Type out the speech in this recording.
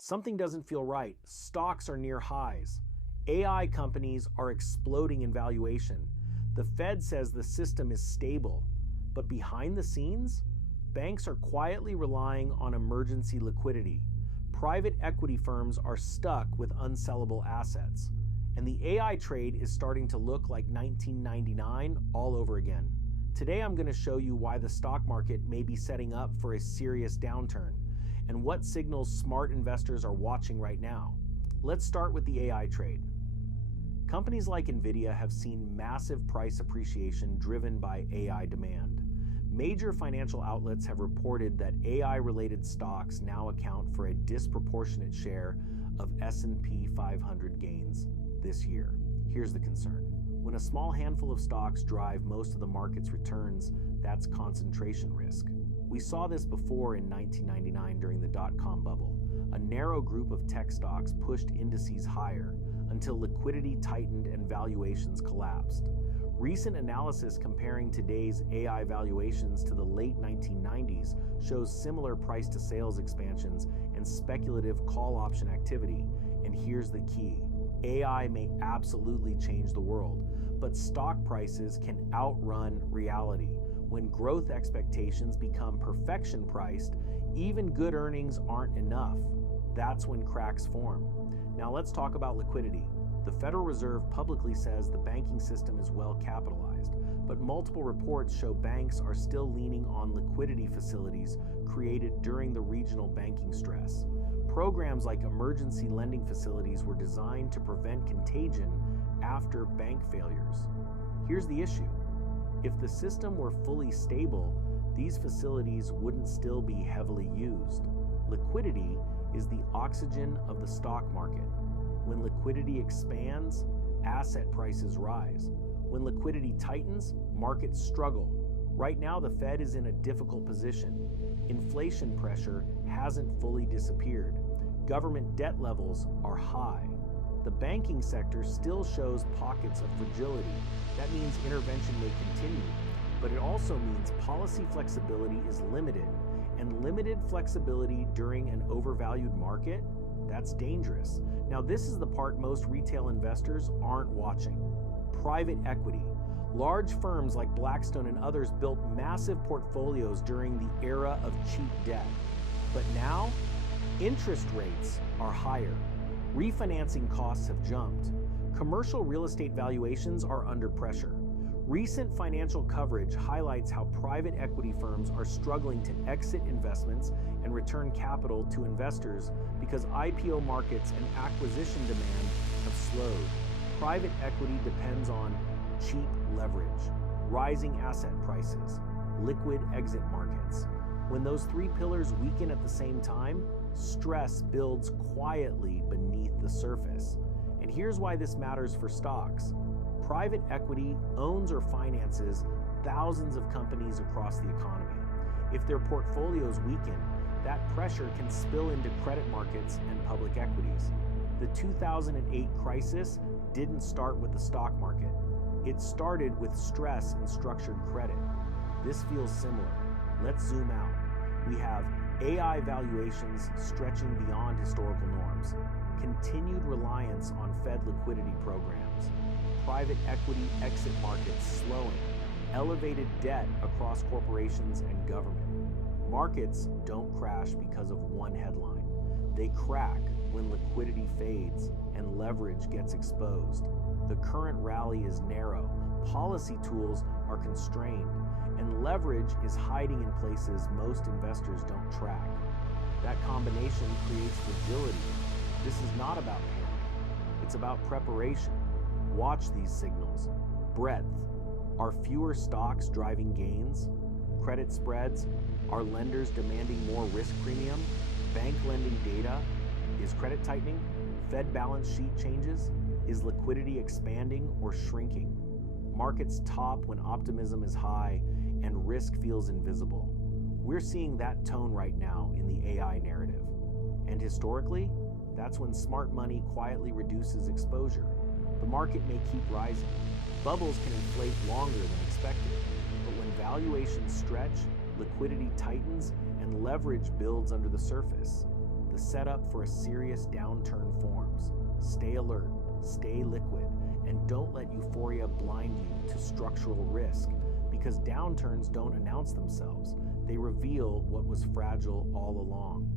Something doesn't feel right. Stocks are near highs. AI companies are exploding in valuation. The Fed says the system is stable. But behind the scenes, banks are quietly relying on emergency liquidity. Private equity firms are stuck with unsellable assets. And the AI trade is starting to look like 1999 all over again. Today I'm going to show you why the stock market may be setting up for a serious downturn and what signals smart investors are watching right now. Let's start with the AI trade. Companies like Nvidia have seen massive price appreciation driven by AI demand. Major financial outlets have reported that AI-related stocks now account for a disproportionate share of S&P 500 gains this year. Here's the concern. When a small handful of stocks drive most of the market's returns, that's concentration risk. We saw this before in 1999 during the dot-com bubble. A narrow group of tech stocks pushed indices higher until liquidity tightened and valuations collapsed. Recent analysis comparing today's AI valuations to the late 1990s shows similar price-to-sales expansions and speculative call option activity. And here's the key. AI may absolutely change the world, but stock prices can outrun reality. When growth expectations become perfection priced, even good earnings aren't enough. That's when cracks form. Now let's talk about liquidity. The Federal Reserve publicly says the banking system is well capitalized, but multiple reports show banks are still leaning on liquidity facilities created during the regional banking stress. Programs like emergency lending facilities were designed to prevent contagion after bank failures. Here's the issue. If the system were fully stable, these facilities wouldn't still be heavily used. Liquidity is the oxygen of the stock market. When liquidity expands, asset prices rise. When liquidity tightens, markets struggle. Right now, the Fed is in a difficult position. Inflation pressure hasn't fully disappeared. Government debt levels are high. The banking sector still shows pockets of fragility. That means intervention may continue, but it also means policy flexibility is limited, and limited flexibility during an overvalued market, that's dangerous. Now, this is the part most retail investors aren't watching. Private equity. Large firms like Blackstone and others built massive portfolios during the era of cheap debt. But now, interest rates are higher. Refinancing costs have jumped. Commercial real estate valuations are under pressure. Recent financial coverage highlights how private equity firms are struggling to exit investments and return capital to investors because IPO markets and acquisition demand have slowed. Private equity depends on cheap leverage, rising asset prices, liquid exit markets. When those three pillars weaken at the same time, stress builds quietly beneath the surface. And here's why this matters for stocks. Private equity owns or finances thousands of companies across the economy. If their portfolios weaken, that pressure can spill into credit markets and public equities. The 2008 crisis didn't start with the stock market. It started with stress in structured credit. This feels similar. Let's zoom out. We have AI valuations stretching beyond historical norms, continued reliance on Fed liquidity programs, private equity exit markets slowing, elevated debt across corporations and government. Markets don't crash because of one headline. They crack when liquidity fades and leverage gets exposed. The current rally is narrow, policy tools are constrained, and leverage is hiding in places most investors don't track. That combination creates fragility. This is not about panic. It's about preparation. Watch these signals. Breadth. Are fewer stocks driving gains? Credit spreads? Are lenders demanding more risk premium? Bank lending data? Is credit tightening? Fed balance sheet changes? Is liquidity expanding or shrinking? Markets top when optimism is high and risk feels invisible. We're seeing that tone right now in the AI narrative. And historically, that's when smart money quietly reduces exposure. The market may keep rising. Bubbles can inflate longer than expected. But when valuations stretch, liquidity tightens, and leverage builds under the surface, the The setup for a serious downturn forms. Stay alert, stay liquid, and don't let euphoria blind you to structural risk, because downturns don't announce themselves. They reveal what was fragile all along.